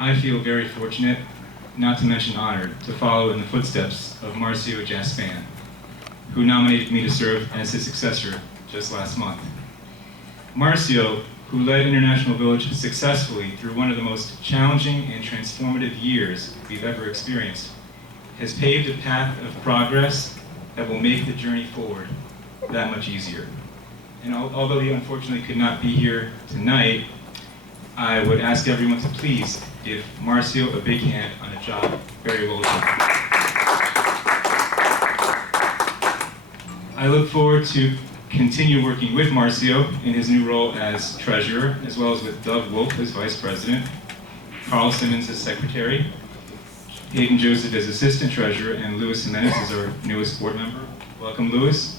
I feel very fortunate, not to mention honored, to follow in the footsteps of Marcio Jaspan, who nominated me to serve as his successor just last month. Marcio, who led International Village successfully through one of the most challenging and transformative years we've ever experienced, has paved a path of progress that will make the journey forward that much easier. And although he unfortunately could not be here tonight, I would ask everyone to please give Marcio a big hand on a job very well done. I look forward to continue working with Marcio in his new role as treasurer, as well as with Doug Wolf as vice president, Carl Simmons as secretary, Hayden Joseph as assistant treasurer, and Louis Jimenez as our newest board member. Welcome, Louis.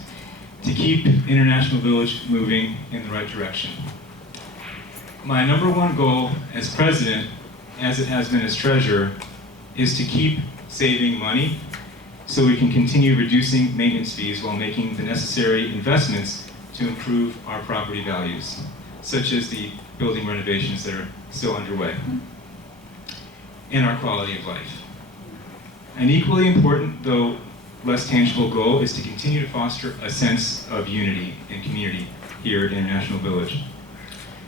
To keep International Village moving in the right direction. My number one goal as president, as it has been as treasurer, is to keep saving money so we can continue reducing maintenance fees while making the necessary investments to improve our property values, such as the building renovations that are still underway, and our quality of life. An equally important, though less tangible goal, is to continue to foster a sense of unity and community here at International Village.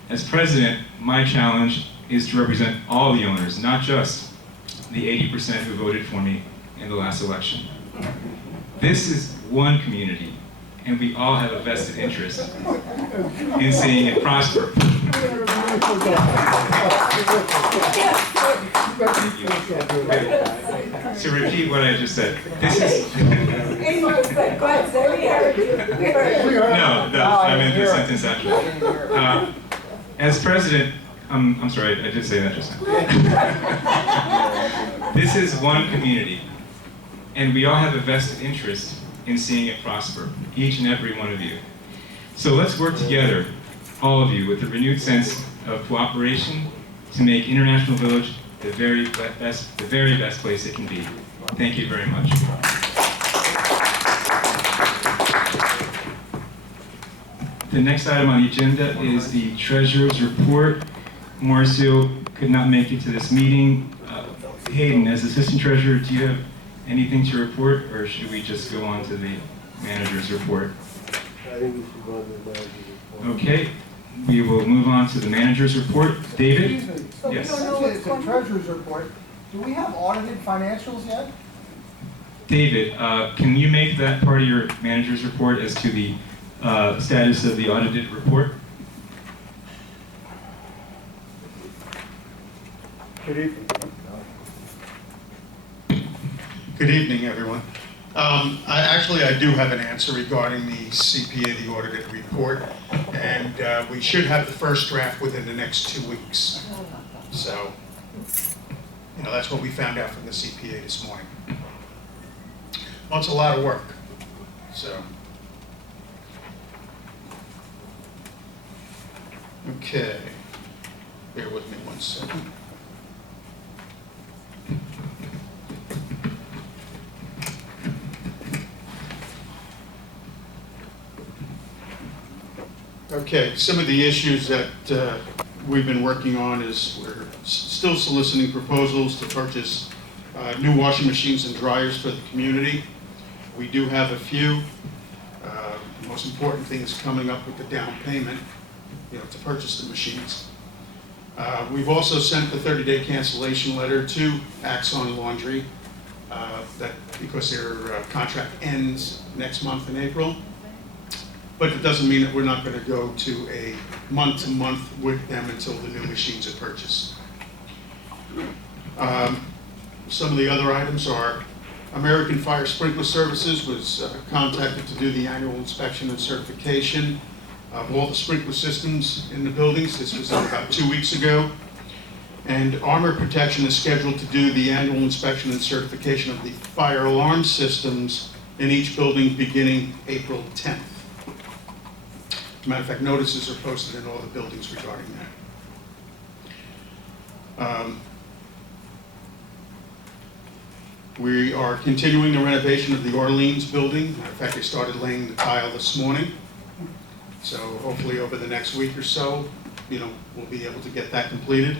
As president, my challenge is to represent all the owners, not just the 80% who voted for me in the last election. This is one community, and we all have a vested interest in seeing it prosper. To repeat what I just said, this is... No, I meant the sentence after. As president, I'm sorry, I did say that just now. This is one community, and we all have a vested interest in seeing it prosper, each and every one of you. So let's work together, all of you, with a renewed sense of cooperation to make International Village the very best place it can be. Thank you very much. The next item on the agenda is the treasurer's report. Marcio could not make it to this meeting. Hayden, as assistant treasurer, do you have anything to report, or should we just go on to the manager's report? I think we should go on to the manager's report. Okay, we will move on to the manager's report. David? Excuse me, so Yes. we don't know what's the treasurer's report. Do we have audited financials yet? David, can you make that part of your manager's report as to the status of the audited report? Good evening. Good evening, everyone. I do have an answer regarding the CPA, the audited report, and we should have the first draft within the next 2 weeks. So, that's what we found out from the CPA this morning. Well, it's a lot of work, so. Okay, bear with me 1 second. Okay, some of the issues that we've been working on is we're still soliciting proposals to purchase new washing machines and dryers for the community. We do have a few. The most important thing is coming up with the down payment, to purchase the machines. We've also sent the 30-day cancellation letter to Axon Laundry because their contract ends next month in April. But it doesn't mean that we're not going to go to a month-to-month with them until the new machines are purchased. Some of the other items are American Fire Sprinkler Services was contacted to do the annual inspection and certification of all the sprinkler systems in the buildings. This was about 2 weeks ago. And Armor Protection is scheduled to do the annual inspection and certification of the fire alarm systems in each building beginning April 10th. As a matter of fact, notices are posted in all the buildings regarding that. We are continuing the renovation of the Orleans building. Matter of fact, they started laying the tile this morning. So hopefully over the next week or so, we'll be able to get that completed.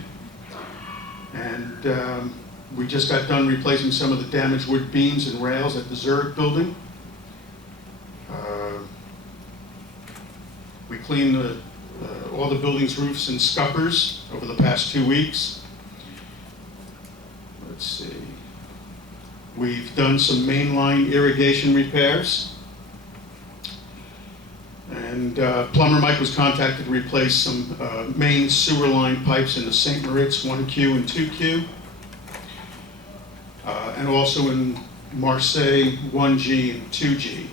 And we just got done replacing some of the damaged wood beams and rails at the Zurich building. We cleaned all the building's roofs and scuppers over the past 2 weeks. Let's see. We've done some mainline irrigation repairs. And plumber Mike was contacted to replace some main sewer line pipes in the St. Moritz 1Q and 2Q. And also in Marseille 1G and 2G.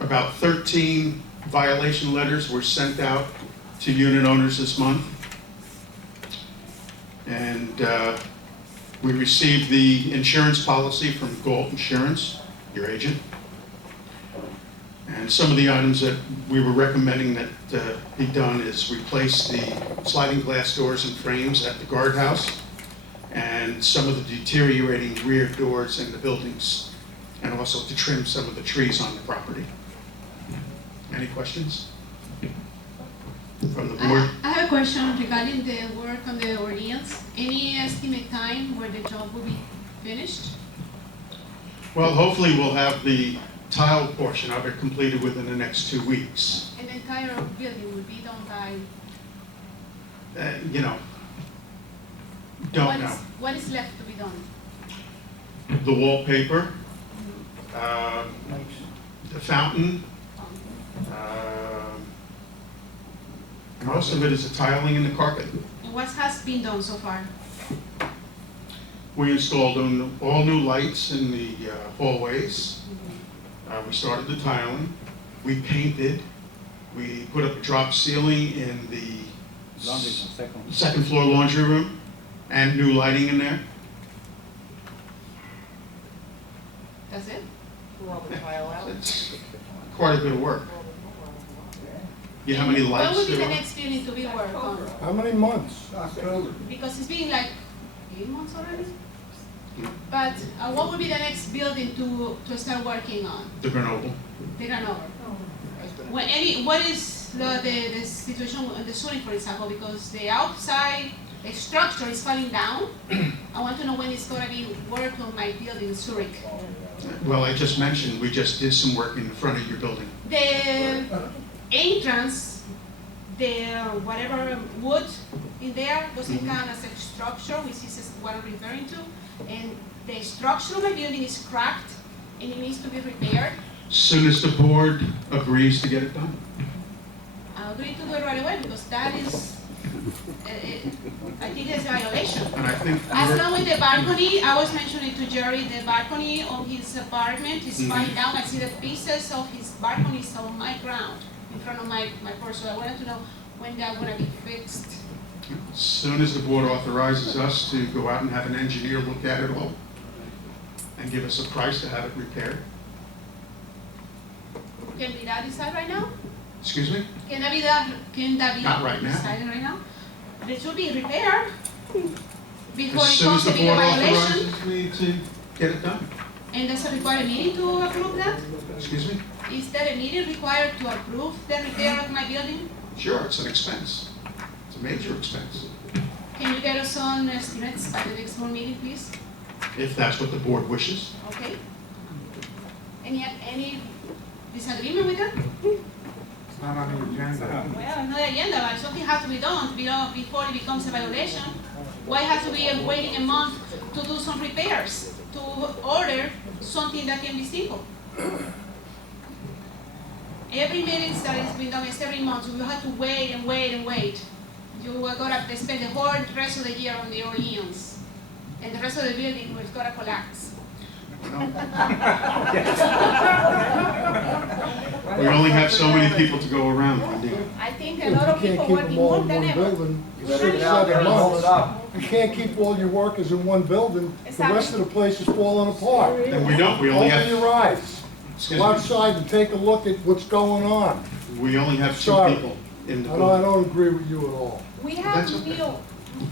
About 13 violation letters were sent out to unit owners this month. And we received the insurance policy from Galt Insurance, your agent. And some of the items that we were recommending that be done is replace the sliding glass doors and frames at the guardhouse and some of the deteriorating rear doors in the buildings, and also to trim some of the trees on the property. Any questions from the board? I have a question regarding the work on the Orleans. Any estimate time where the job will be finished? Well, hopefully we'll have the tile portion of it completed within the next 2 weeks. And the entire building will be done by? You know, don't know. What is left to be done? The wallpaper, the fountain, most of it is the tiling and the carpet. And what has been done so far? We installed all new lights in the hallways. We started the tiling. We painted. We put up a drop ceiling in the second floor laundry room and new lighting in there. That's it? It's quite a bit of work. You know how many When lights will be the there are? next building to be worked on? How many months? October. Because it's been like 8 months already? Yeah. But what will be the next building to start working on? The Grenoble. They don't know. What is the situation on the Zurich, for example? Because the outside the structure is falling down. I want to know when it's going to be work on my building in Zurich. Well, I just mentioned, we just did some work in the front of your building. The entrance, the whatever wood in there doesn't count as a structure, which is what I'm referring to. And the structure of my building is cracked and it needs to be repaired. Soon as the board agrees to get it done. I agree to do it right away because that is, I think it's a violation. And I think As long as the balcony, I was mentioning to Jerry, the balcony on his apartment is falling down. I see the pieces of his balcony on my ground, in front of my porch. So I wanted to know when that's gonna be fixed. as soon as the board authorizes us to go out and have an engineer look at it all and give us a price to have it repaired. Can be that decided right now? Excuse me? Can that be Not right now. decided right now? But it should be repaired before As it soon as comes the to be a board violation. authorizes me to get it done. And does it require a meeting to approve that? Excuse me? Is there a meeting required to approve the repair of my building? Sure, it's an expense. It's a major expense. Can you get us on estimates by the next board meeting, please? If that's what the board wishes. Okay. Any disagreement with that? It's not on the agenda. Well, no agenda, but something has to be done, before it becomes a violation. Why have to be waiting a month to do some repairs, to order something that can be simple? Every meeting that has been done is every month, so you have to wait and wait and wait. You are gonna spend the whole rest of the year on the Orleans, and the rest of the building is gonna collapse. We only have so many people to go around, Wendy. I think a lot of You people can't keep working them all more in than one ever. building. You Six, better get out there 7 and months. hold You can't keep all your workers in one building. The Exactly. rest of the place is falling apart. And we don't, we only Open have, your eyes. excuse Go me, outside and take a look at what's going on. we only have 2 Sorry. people in the I building. don't agree with you at all. We have That's okay. new,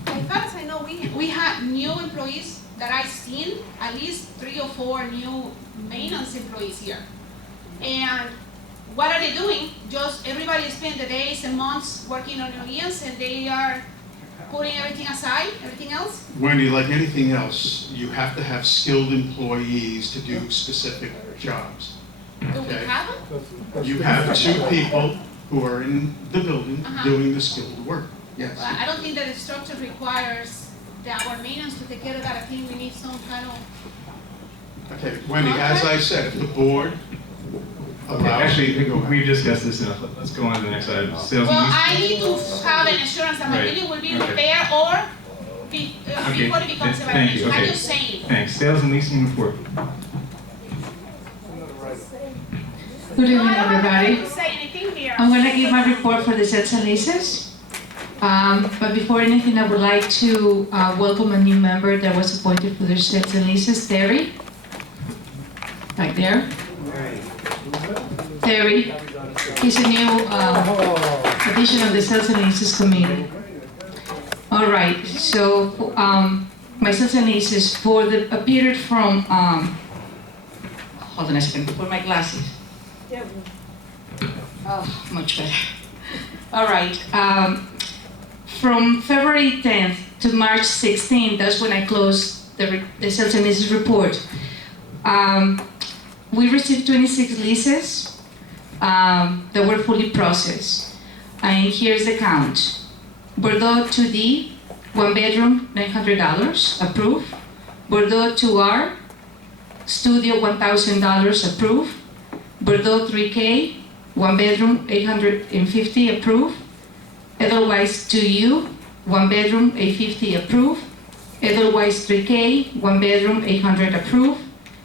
as far as I know, we have new employees that I've seen, at least 3 or 4 new maintenance employees here. And what are they doing? Just everybody spend the days and months working on Orleans and they are putting everything aside, everything else? Wendy, like anything else, you have to have skilled employees to do specific jobs. Do we Okay. have them? You have two people who are in the building Uh-huh. doing the skilled work. Yes. Well, I don't think that the structure requires our maintenance to take care of that. I think we need some kind of, Okay, Wendy, as I said, if the board Okay, allows. actually, Go ahead. we've discussed this enough. Let's go on to the next item. Sales well, and lease. I need to have an assurance that my Right. building will be Okay. repaired or Okay. before it becomes a Thank you. violation. I'm Okay. just saying. Thanks. Sales and leasing report. Good No, evening, I don't have everybody. to say anything here. I'm gonna give my report for the sales and leases. But before anything, I would like to welcome a new member that was appointed for the sales and leases, Terry. Right there. Terry, he's a new Oh, addition of the sales and leases committee. All right, so my sales and leases for the a period from, hold on a second, put my glasses. Oh, much better. All right. From February 10th to March 16th, that's when I closed the sales and leases report. We received 26 leases that were fully processed. And here's the count. Bordeaux 2D, 1 bedroom, $900, approved. Bordeaux 2R, studio, $1,000, approved. Bordeaux 3K, 1 bedroom, $850, approved. Edelweiss 2U, 1 bedroom, $850, approved. Edelweiss 3K, 1 bedroom, $800, approved.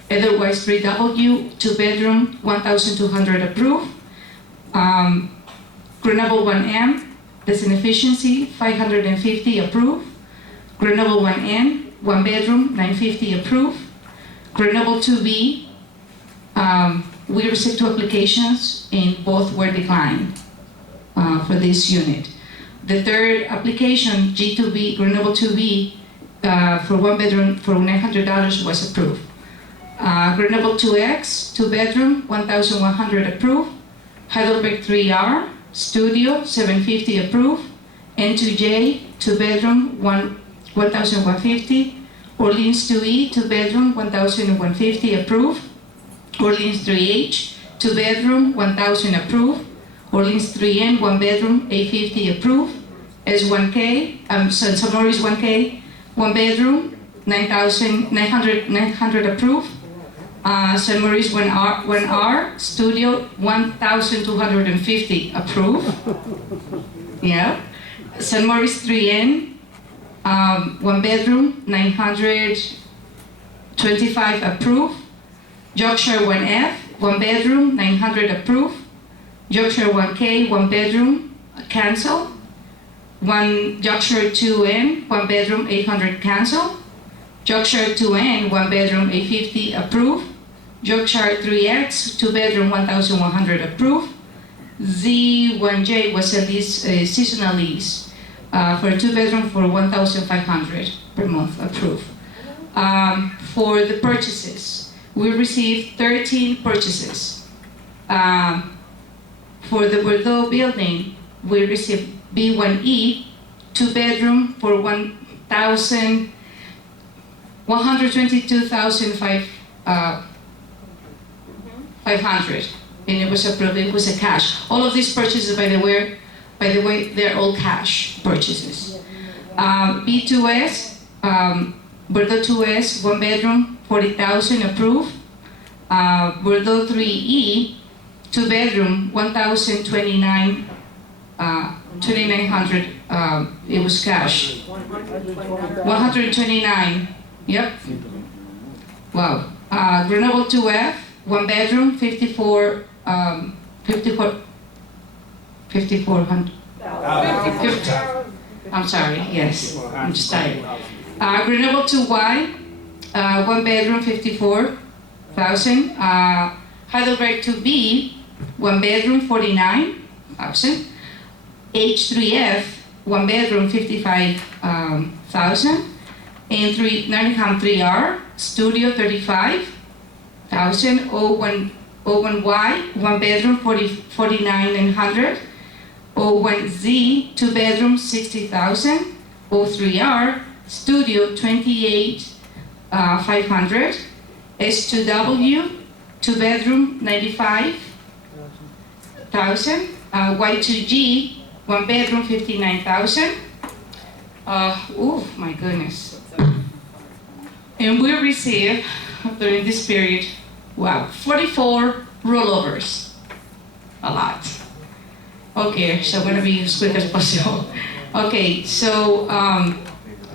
Edelweiss 3W, 2 bedroom, $1,200, approved. Grenoble 1M, that's an efficiency, $550, approved. Grenoble 1N, 1 bedroom, $950, approved. Grenoble 2B, we received 2 applications and both were declined for this unit. The third application, G2B, Grenoble 2B, for 1 bedroom for $900 was approved. Grenoble 2X, 2 bedroom, $1,100, approved. Heidelberg 3R, studio, $750, approved. N2J, 2 bedroom, $1,150. Orleans 2E, 2 bedroom, $1,150, approved. Orleans 3H, 2 bedroom, $1,000, approved. Orleans 3N, 1 bedroom, $850, approved. S1K, St. Maurice 1K, 1 bedroom, $900, approved. St. Maurice 1R, studio, $1,250, approved. Yeah. St. Maurice 3N, 1 bedroom, $925, approved. Yorkshire 1F, 1 bedroom, $900, approved. Yorkshire 1K, 1 bedroom, cancel. Yorkshire 2N, 1 bedroom, $800, cancel. Yorkshire 2N, 1 bedroom, $850, approved. Yorkshire 3X, 2 bedroom, $1,100, approved. Z1J was a lease, seasonal lease for a 2 bedroom for $1,500 per month, approved. For the purchases, we received 13 purchases. For the Bordeaux building, we received B1E, 2 bedroom for $122,500, and it was approved. It was a cash. All of these purchases, by the way, they're all cash purchases. B2S, Bordeaux 2S, 1 bedroom, $40,000, approved. Bordeaux 3E, 2 bedroom, $2,900, it was cash. 129, yep. Wow. Grenoble 2F, 1 bedroom, $5,400. I'm sorry, yes, I'm just tired. Grenoble 2Y, 1 bedroom, $54,000. Heidelberg 2B, 1 bedroom, $49,000. H3F, 1 bedroom, $55,000. And Nottingham 3R, studio, $35,000. O1Y, 1 bedroom, $49,900. O1Z, 2 bedroom, $60,000. O3R, studio 28,500, S2W, 2-bedroom 95,000, Y2G, 1-bedroom 59,000. Oh my goodness. And we received during this period, wow, 44 rollovers. A lot. Okay, so I'm gonna be as quick as possible. Okay, so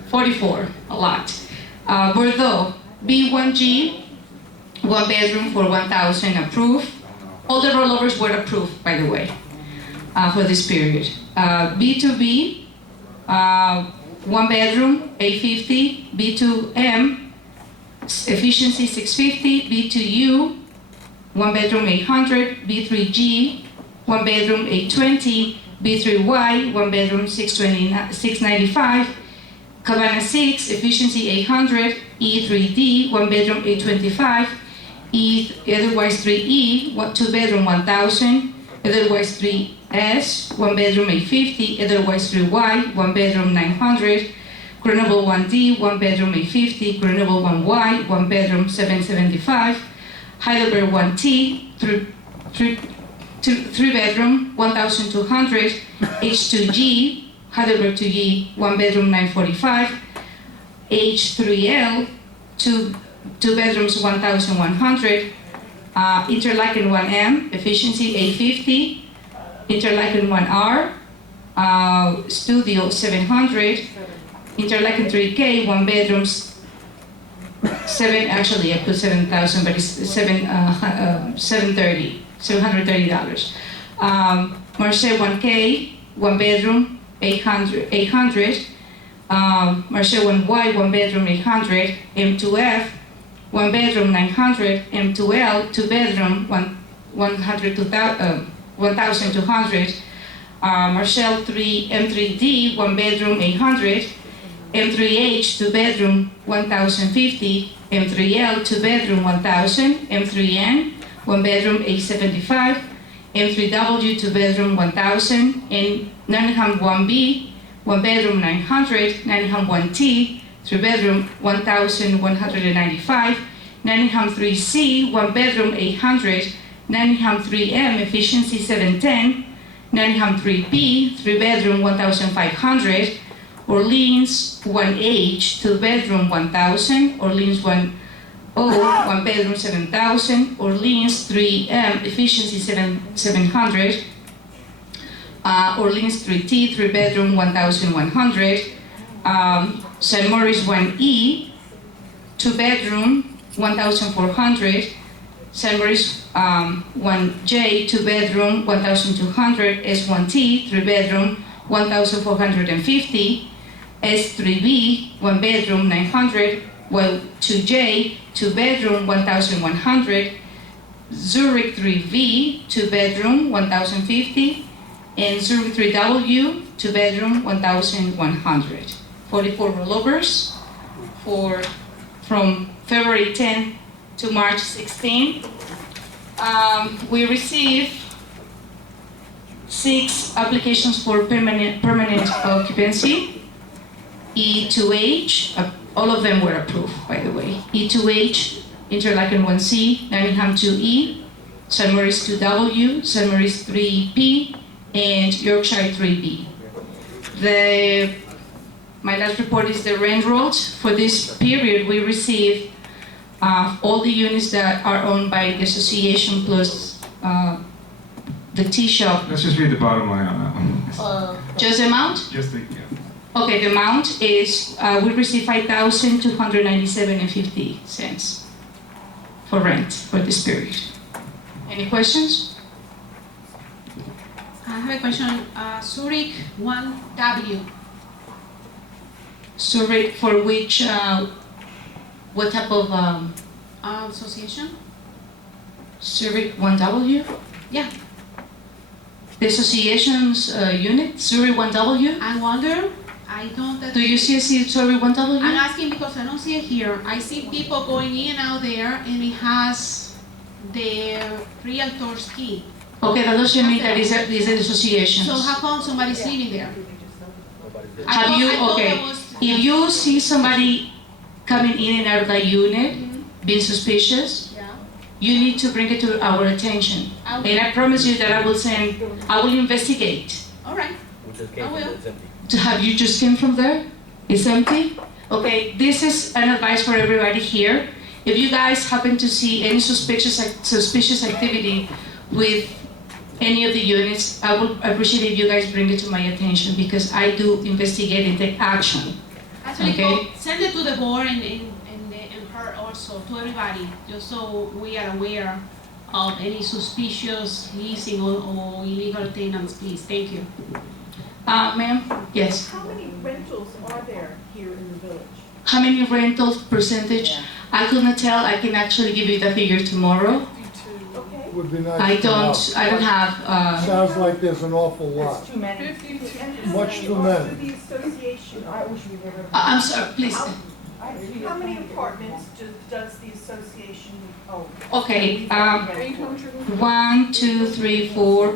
44, a lot. Bordeaux, B1G, 1-bedroom for 1,000 approved. All the rollovers were approved, by the way, for this period. B2B, 1-bedroom, 850, B2M, efficiency 650, B2U, 1-bedroom 800, B3G, 1-bedroom 820, B3Y, 1-bedroom 695, Cabana 6, efficiency 800, E3D, 1-bedroom 825, otherwise 3E, 2-bedroom 1000, otherwise 3S, 1-bedroom 850, otherwise 3Y, 1-bedroom 900, Grenoble 1D, 1-bedroom 850, Grenoble 1Y, 1-bedroom 775, Heidelberg 1T, 3-bedroom 1,200, H2G, Heidelberg 2G, 1-bedroom 945, H3L, 2-bedrooms 1,100, Interlaken 1M, efficiency 850, Interlaken 1R, Studio 700, Interlaken 3K, 1-bedrooms 7, actually I put 7,000, but it's $730. Marseille 1K, 1-bedroom 800. Marseille 1Y, 1-bedroom 800. M2F, 1-bedroom 900. M2L, 2-bedroom 1,200. Marcel 3, M3D, 1-bedroom 800. M3H, 2-bedroom 1,050. M3L, 2-bedroom 1,000. M3N, 1-bedroom 875. M3W, 2-bedroom 1,000. And Nottingham 1B, 1-bedroom 900. Nottingham 1T, 3-bedroom 1,195. Nottingham 3C, 1-bedroom 800. Nottingham 3M, efficiency 710. Nottingham 3B, 3-bedroom 1,500. Orleans 1H, 2-bedroom 1,000. Orleans 1O, 1-bedroom 7,000. Orleans 3M, efficiency 700. Orleans 3T, 3-bedroom 1,100. St. Maurice 1E, 2-bedroom 1,400. St. Maurice 1J, 2-bedroom 1,200. S1T, 3-bedroom 1,450. S3B, 1-bedroom 900. Well, 2J, 2-bedroom 1,100. Zurich 3V, 2-bedroom 1,050. And Zurich 3W, 2-bedroom 1,100. 44 rollovers from February 10 to March 16. We received 6 applications for permanent occupancy. E2H, all of them were approved, by the way. E2H, Interlaken 1C, Nottingham 2E, St. Maurice 2W, St. Maurice 3P, and Yorkshire 3B. My last report is the rent rolls. For this period, we received all the units that are owned by the association plus the tea shop. Let's just read the bottom line on that one. Just the amount? Just the, yeah. Okay, the amount is, we received $5,297.50 for rent for this period. Any questions? I have a question. Zurich 1W. Zurich, for which, what type of, Association? Zurich 1W? Yeah. The association's unit, Zurich 1W? I wonder. I don't. Do you see Zurich 1W? I'm asking because I don't see it here. I see people going in and out there, and it has the realtor's key. Okay, that doesn't mean that is an association. So how come somebody's living there? Have I you, thought okay, there was- if you see somebody coming in and out of that unit, being suspicious, Yeah. you need to bring it to our attention. I will. And I promise you that I will investigate. All right. I will. To have you just came from there? It's empty? Okay, this is an advice for everybody here. If you guys happen to see any suspicious activity with any of the units, I would appreciate if you guys bring it to my attention because I do investigate and take action. Actually, Okay. send it to the board and her also, to everybody, just so we are aware of any suspicious leasing or illegal tenants, please. Thank you. Ma'am? Yes. How many rentals are there here in the village? How many rentals percentage? I could not tell. I can actually give you the figure tomorrow. Okay. Would be nice I to know. don't have, Sounds like there's an awful lot. That's too many. And Much too also many. the association, I wish we never. I'm sorry, please. how many apartments does the association own? Okay, 800? 1, 2, 3, 4,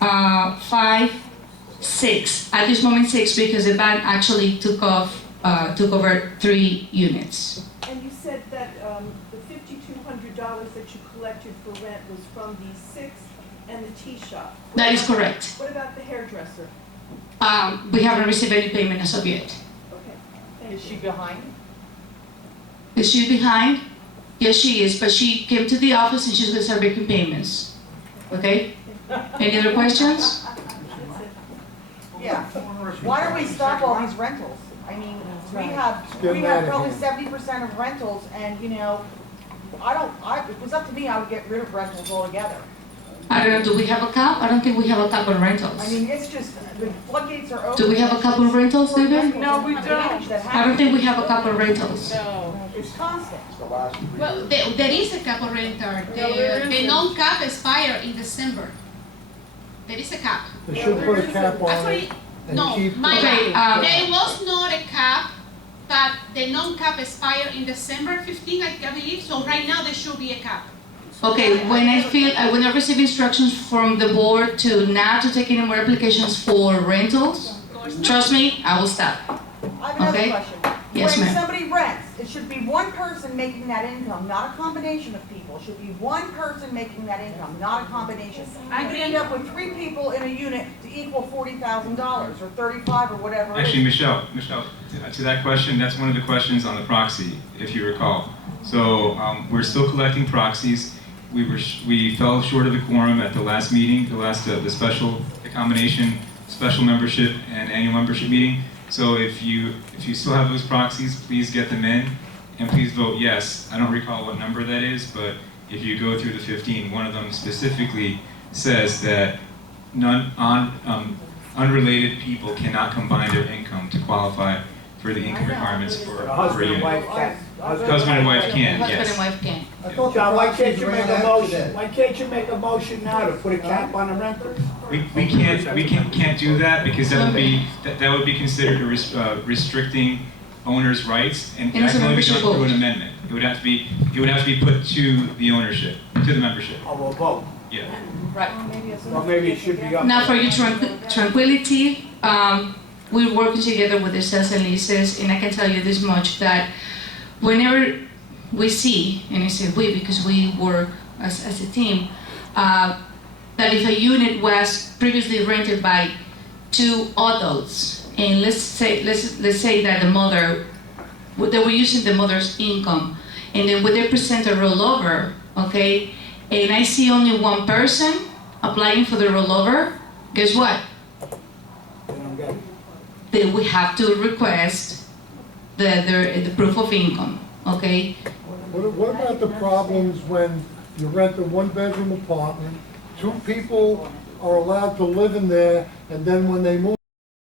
5, 6. At this moment, 6 because the bank actually took over 3 units. And you said that the $5,200 that you collected for rent was from the 6 and the tea shop. That is correct. What about the hairdresser? We haven't received any payment as of yet. Okay, thank Is she you. behind? Is she behind? Yes, she is, but she came to the office and she's gonna start making payments. Okay? Any other questions? That's it. Yeah. Why don't we stop all these rentals? I mean, we have get 'em outta probably here. 70% of rentals and, you know, if it was up to me, I would get rid of rentals altogether. I don't know, do we have a cap? I don't think we have a cap on I rentals. mean, it's just, the floodgates are open. Do we have a cap on rentals, David? No, we don't. I don't think we have a cap on rentals. It's constant. Well, there is a cap of renter. The non-cap expire in December. There is a cap. They should put a cap on it. Actually, and no, keep- my Okay, bad. There was not a cap, but the non-cap expire in December 15, I believe, so right now there should be a cap. Okay, when I receive instructions from the board to not to take any more applications for rentals, trust me, I will stop. I have another Okay. question. Yes, When ma'am. somebody rents, it should be one person making that income, not a combination of people. It should be one person making that income, not a combination. I You agree. end up with 3 people in a unit to equal $40,000 or 35 or whatever it is. Actually, Michelle, to that question, that's one of the questions on the proxy, if you recall. So we're still collecting proxies. We fell short of the quorum at the last meeting, the combination special membership and annual membership meeting. So if you still have those proxies, please get them in and please vote yes. I don't recall what number that is, but if you go through the 15, one of them specifically says that unrelated people cannot combine their income to qualify for the income requirements for a unit. Husband and wife can, Husband yes. and wife can. I thought the John, why proxies can't you make ran a after motion? that. Why can't you make a motion now to put a cap on the renters? We can't do that because that would be considered restricting owners' rights, and And that it's a can only be done membership through an vote. amendment. It would have to be put to the ownership, to the membership. Oh, we'll vote. Yeah. Well, maybe it should be up. Now, for your tranquility, we're working together with the sales and leases, and I can tell you this much, that whenever we see, and I say we because we work as a team, that if a unit was previously rented by 2 adults, and let's say that the mother, they were using the mother's income, and then when they present a rollover, okay, and I see only one person applying for the rollover, guess what? They don't get it. Then we have to request the proof of income, okay? What about the problems when you rent a 1-bedroom apartment, 2 people are allowed to live in there, and then when they move